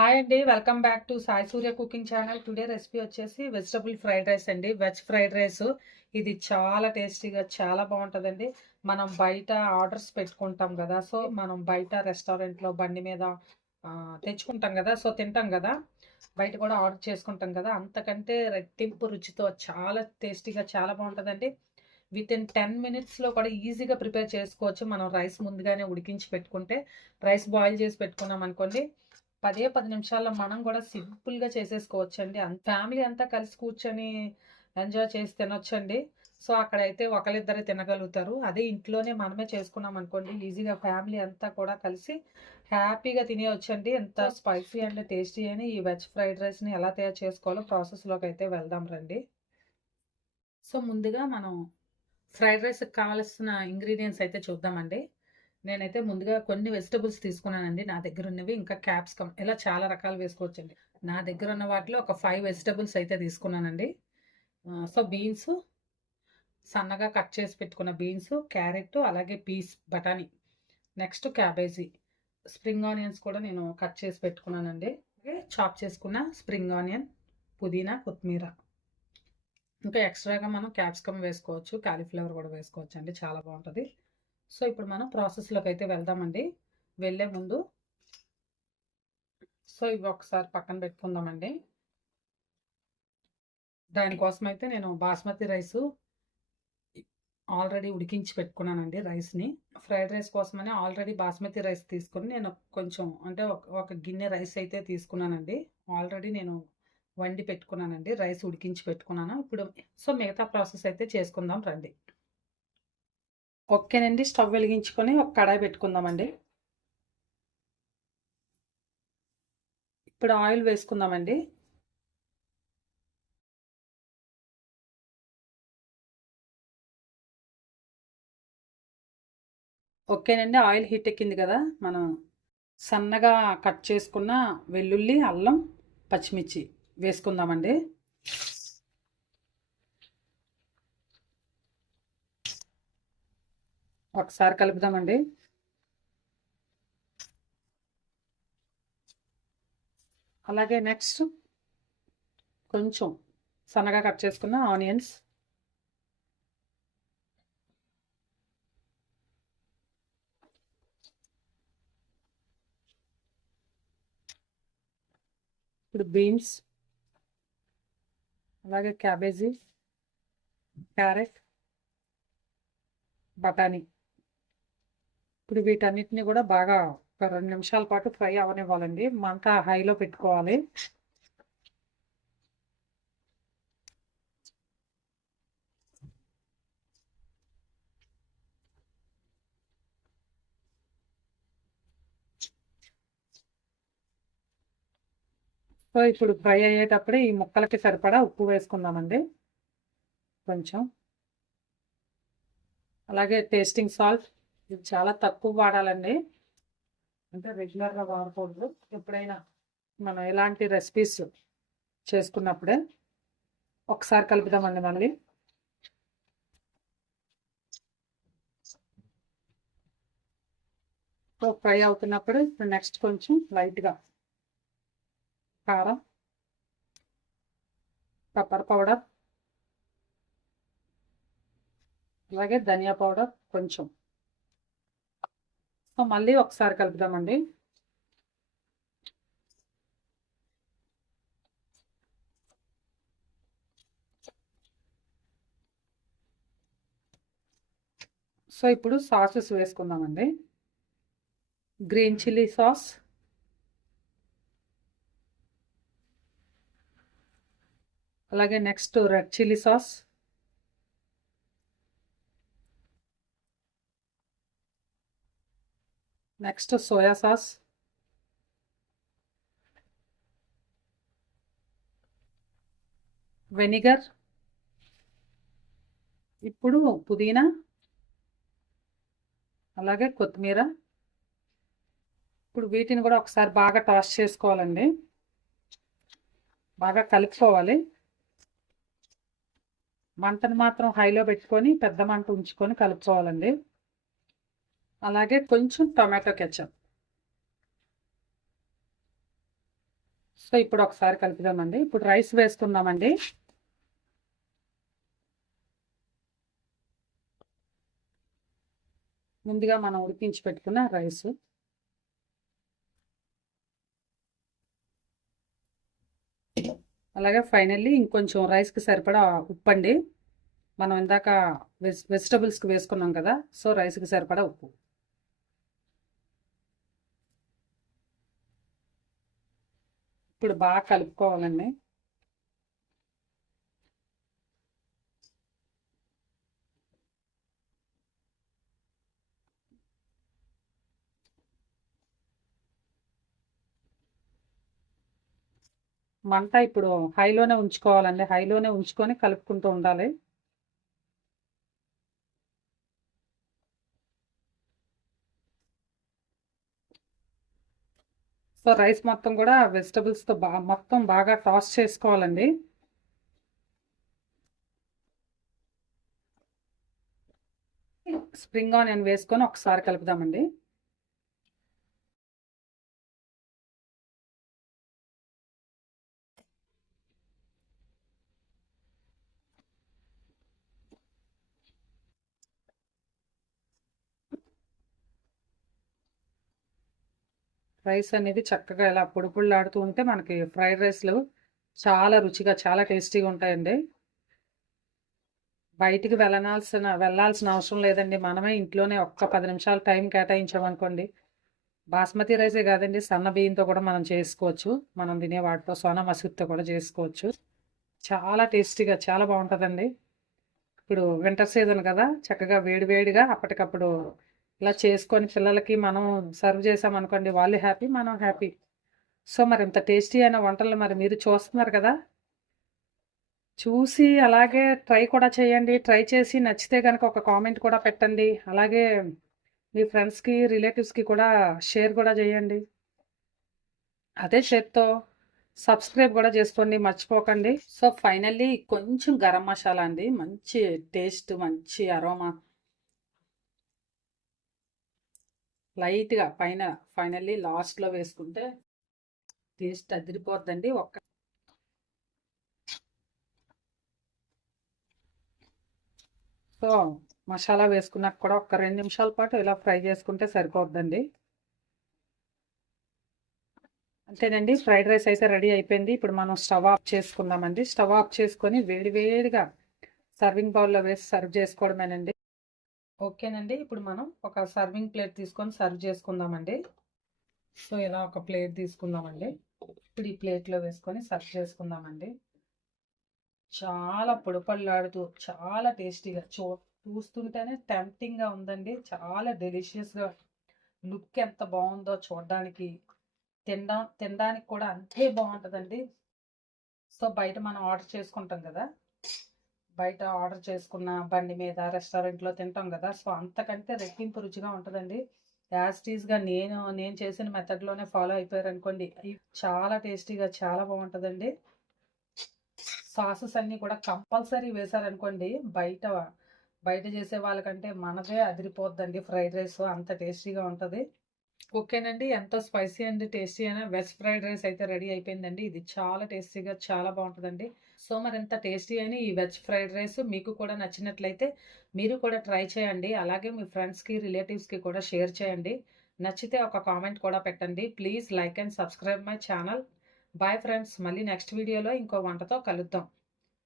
Hi అండి welcome back to Sai Surya cooking channel today recipe వచ్చేసి vegetable fried rice అండి veg fried rice ఇది చాలా టేస్టీగా చాలా బాగుంటుందండి. మనం బయట ఆర్డర్స్ పెట్టుకుంటాం కదా సో మనం బయట రెస్టారెంట్లో బండి మీద తెచ్చుకుంటాం కదా సో తింటాం కదా బయట కూడా ఆర్డర్ చేసుకుంటాం కదా అంతకంటే రెట్టింపు రుచితో చాలా టేస్టీగా చాలా బాగుంటుందండి. విత్ ఇన్ టెన్ మినిట్స్లో కూడా ఈజీగా ప్రిపేర్ చేసుకోవచ్చు. మనం రైస్ ముందుగానే ఉడికించి పెట్టుకుంటే రైస్ బాయిల్ చేసి పెట్టుకున్నాం అనుకోండి పదే పది నిమిషాల్లో మనం కూడా సింపుల్గా చేసేసుకోవచ్చు అండి ఫ్యామిలీ అంతా కలిసి కూర్చొని ఎంజాయ్ చేసి తినొచ్చండి. సో అక్కడైతే ఒకరిద్దరే తినగలుగుతారు. అదే ఇంట్లోనే మనమే చేసుకున్నాం అనుకోండి ఈజీగా ఫ్యామిలీ అంతా కూడా కలిసి హ్యాపీగా తినేయొచ్చండి. ఎంత స్పైసీ అండ్ టేస్టీ అని ఈ వెజ్ ఫ్రైడ్ రైస్ని ఎలా తయారు చేసుకోవాలో ప్రాసెస్లోకి అయితే వెళ్దాం రండి. సో ముందుగా మనం ఫ్రైడ్ రైస్కి కావాల్సిన ఇంగ్రీడియంట్స్ అయితే చూద్దామండి. నేనైతే ముందుగా కొన్ని వెజిటబుల్స్ తీసుకున్నానండి. నా దగ్గర ఉన్నవి ఇంకా క్యాప్సికమ్ ఇలా చాలా రకాలు వేసుకోవచ్చండి. నా దగ్గర ఉన్న వాటిలో ఒక ఫైవ్ వెజిటబుల్స్ అయితే తీసుకున్నానండి. సో బీన్స్ సన్నగా కట్ చేసి పెట్టుకున్న బీన్స్ క్యారెట్ అలాగే పీస్ బఠానీ నెక్స్ట్ క్యాబేజీ. స్ప్రింగ్ ఆనియన్స్ కూడా నేను కట్ చేసి పెట్టుకున్నానండి. చాప్ చేసుకున్న స్ప్రింగ్ ఆనియన్ పుదీనా కొత్తిమీర. ఇంకా ఎక్స్ట్రాగా మనం క్యాప్సికమ్ వేసుకోవచ్చు కాలీఫ్లవర్ కూడా వేసుకోవచ్చు అండి చాలా బాగుంటుంది. సో ఇప్పుడు మనం ప్రాసెస్లోకి అయితే వెళ్దామండి. వెళ్ళే ముందు సో ఇవి ఒకసారి పక్కన పెట్టుకుందామండి. దానికోసం అయితే నేను బాస్మతి రైస్ ఆల్రెడీ ఉడికించి పెట్టుకున్నానండి రైస్ని. ఫ్రైడ్ రైస్ కోసమని ఆల్రెడీ బాస్మతి రైస్ తీసుకొని నేను కొంచెం అంటే ఒక ఒక గిన్నె రైస్ అయితే తీసుకున్నానండి. ఆల్రెడీ నేను వండి పెట్టుకున్నానండి. రైస్ ఉడికించి పెట్టుకున్నాను. ఇప్పుడు సో మిగతా ప్రాసెస్ అయితే చేసుకుందాం రండి. ఓకేనండి స్టవ్ వెలిగించుకొని ఒక కడాయి పెట్టుకుందామండి. ఇప్పుడు ఆయిల్ వేసుకుందామండి. ఓకేనండి ఆయిల్ హీట్ ఎక్కింది కదా మనం సన్నగా కట్ చేసుకున్న వెల్లుల్లి అల్లం పచ్చిమిర్చి వేసుకుందామండి. ఒకసారి కలుపుదామండి. అలాగే నెక్స్ట్ కొంచెం సన్నగా కట్ చేసుకున్న ఆనియన్స్. ఇప్పుడు బీన్స్ అలాగే క్యాబేజీ క్యారెట్ బఠానీ. ఇప్పుడు వీటన్నిటిని కూడా బాగా ఒక రెండు నిమిషాల పాటు ఫ్రై అవనివ్వాలండి. మంట హైలో పెట్టుకోవాలి. సో ఇప్పుడు ఫ్రై అయ్యేటప్పుడు ఈ ముక్కలకి సరిపడా ఉప్పు వేసుకుందామండి. కొంచెం. అలాగే టేస్టింగ్ సాల్ట్ ఇది చాలా తక్కువ వాడాలండి. అంటే రెగ్యులర్గా వాడకూడదు. ఎప్పుడైనా మనం ఎలాంటి రెసిపీస్ చేసుకున్నప్పుడే ఒకసారి కలుపుదామండి మళ్ళీ. సో ఫ్రై అవుతున్నప్పుడు ఇప్పుడు నెక్స్ట్ కొంచెం లైట్గా కారం పెప్పర్ పౌడర్ అలాగే ధనియా పౌడర్ కొంచెం. సో మళ్ళీ ఒకసారి కలుపుదామండి. సో ఇప్పుడు సాసెస్ వేసుకుందామండి. Green chilli sauce. అలాగే next red chilli sauce. Next soya sauce. Vinegar. ఇప్పుడు పుదీనా. అలాగే కొత్తిమీర. ఇప్పుడు వీటిని కూడా ఒకసారి బాగా టాస్ చేసుకోవాలండి. బాగా కలుపుకోవాలి. మంటను మాత్రం హైలో పెట్టుకొని పెద్ద మంట ఉంచుకొని కలుపుకోవాలండి. అలాగే కొంచెం టొమాటో కెచప్. సో ఇప్పుడు ఒకసారి కలుపుదామండి. ఇప్పుడు రైస్ వేసుకుందామండి. ముందుగా మనం ఉడికించి పెట్టుకున్న రైస్. అలాగే ఫైనల్లీ ఇంకొంచెం రైస్కి సరిపడా ఉప్పండి. మనం ఇందాక వెజ్ వెజిటబుల్స్కి వేసుకున్నాం కదా సో రైస్కి సరిపడా ఉప్పు. ఇప్పుడు బాగా కలుపుకోవాలండి. మంట ఇప్పుడు హైలోనే ఉంచుకోవాలండి. హైలోనే ఉంచుకొని కలుపుకుంటూ ఉండాలి. సో రైస్ మొత్తం కూడా వెజిటబుల్స్తో బా మొత్తం బాగా టాస్ చేసుకోవాలండి. స్ప్రింగ్ ఆనియన్ వేసుకొని ఒకసారి కలుపుదామండి. రైస్ అనేది చక్కగా ఇలా పొడి ఉంటే మనకి ఫ్రైడ్ రైస్లు చాలా రుచిగా చాలా టేస్టీగా ఉంటాయండి. బయటికి వెళ్ళనాల్సిన వెళ్ళాల్సిన అవసరం లేదండి. మనమే ఇంట్లోనే ఒక్క పది నిమిషాలు టైం కేటాయించామనుకోండి. బాస్మతి రైసే కాదండి సన్న బియ్యంతో కూడా మనం చేసుకోవచ్చు. మనం తినే వాటితో సోనా మసూర్తో కూడా చేసుకోవచ్చు. చాలా టేస్టీగా చాలా బాగుంటుందండి. ఇప్పుడు వింటర్ సీజన్ కదా చక్కగా వేడివేడిగా అప్పటికప్పుడు ఇలా చేసుకొని పిల్లలకి మనం సర్వ్ చేసామనుకోండి వాళ్ళు హ్యాపీ మనం హ్యాపీ. సో మరి ఇంత టేస్టీ అయిన వంటలు మరి మీరు చూస్తున్నారు కదా? చూసి అలాగే ట్రై కూడా చేయండి. ట్రై చేసి నచ్చితే కనుక ఒక కామెంట్ కూడా పెట్టండి. అలాగే మీ ఫ్రెండ్స్కి రిలేటివ్స్కి కూడా షేర్ కూడా చేయండి. అదే షేర్తో సబ్స్క్రైబ్ కూడా చేసుకోండి మర్చిపోకండి. సో ఫైనల్లీ కొంచెం గరం మసాలా అండి. మంచి టేస్ట్ మంచి అరోమా లైట్గా పైన ఫైనల్లీ లాస్ట్లో వేసుకుంటే టేస్ట్ అదిరిపోద్దండి. ఒక్క సో మసాలా వేసుకున్నాక కూడా ఒక రెండు నిమిషాల పాటు ఇలా ఫ్రై చేసుకుంటే సరిపోద్దండి. అంతేనండి ఫ్రైడ్ రైస్ అయితే రెడీ అయిపోయింది. ఇప్పుడు మనం స్టవ్ ఆఫ్ చేసుకుందామండి. స్టవ్ ఆఫ్ చేసుకొని వేడివేడిగా సర్వింగ్ బౌల్లో వేసి సర్వ్ చేసుకోవడమేనండి. ఓకేనండి. ఇప్పుడు మనం ఒక సర్వింగ్ ప్లేట్ తీసుకొని సర్వ్ చేసుకుందామండి. సో ఇలా ఒక ప్లేట్ తీసుకుందామండి. ఇప్పుడు ఈ ప్లేట్లో వేసుకొని సర్వ్ చేసుకుందామండి. చాలా పొడిపళ్ళాడుతూ చాలా టేస్టీగా చూ చూస్తుంటేనే టెంప్టింగ్గా ఉందండి. చాలా డెలిషియస్గా లుక్ ఎంత బాగుందో చూడడానికి. తినడా తినడానికి కూడా అంతే బాగుంటుందండి. సో బయట మనం ఆర్డర్ చేసుకుంటాం కదా. బయట ఆర్డర్ చేసుకున్న బండి మీద రెస్టారెంట్లో తింటాం కదా సో అంతకంటే రెట్టింపు రుచిగా ఉంటుందండి. యాజ్ టీజ్గా నేను నేను చేసిన మెథడ్లోనే ఫాలో అయిపోయారు అనుకోండి చాలా టేస్టీగా చాలా బాగుంటుందండి. సాసెస్ అన్నీ కూడా కంపల్సరీ వేశారనుకోండి బయట బయట చేసే వాళ్ళకంటే మనదే అదిరిపోద్దండి ఫ్రైడ్ రైస్ అంత టేస్టీగా ఉంటుంది. ఓకేనండి. ఎంతో స్పైసీ అండ్ టేస్టీ అయినా. వెజ్ ఫ్రైడ్ రైస్ అయితే రెడీ అయిపోయిందండి. ఇది చాలా టేస్టీగా చాలా బాగుంటుందండి. సో మరి ఎంత టేస్టీ అయిన ఈ వెజ్ ఫ్రైడ్ రైస్ మీకు కూడా నచ్చినట్లయితే మీరు కూడా ట్రై చేయండి. అలాగే మీ ఫ్రెండ్స్కి రిలేటివ్స్కి కూడా షేర్ చేయండి. నచ్చితే ఒక కామెంట్ కూడా పెట్టండి. Please like and subscribe my channel. Bye friends. మళ్ళీ నెక్స్ట్ వీడియోలో ఇంకో వంటతో కలుద్దాం.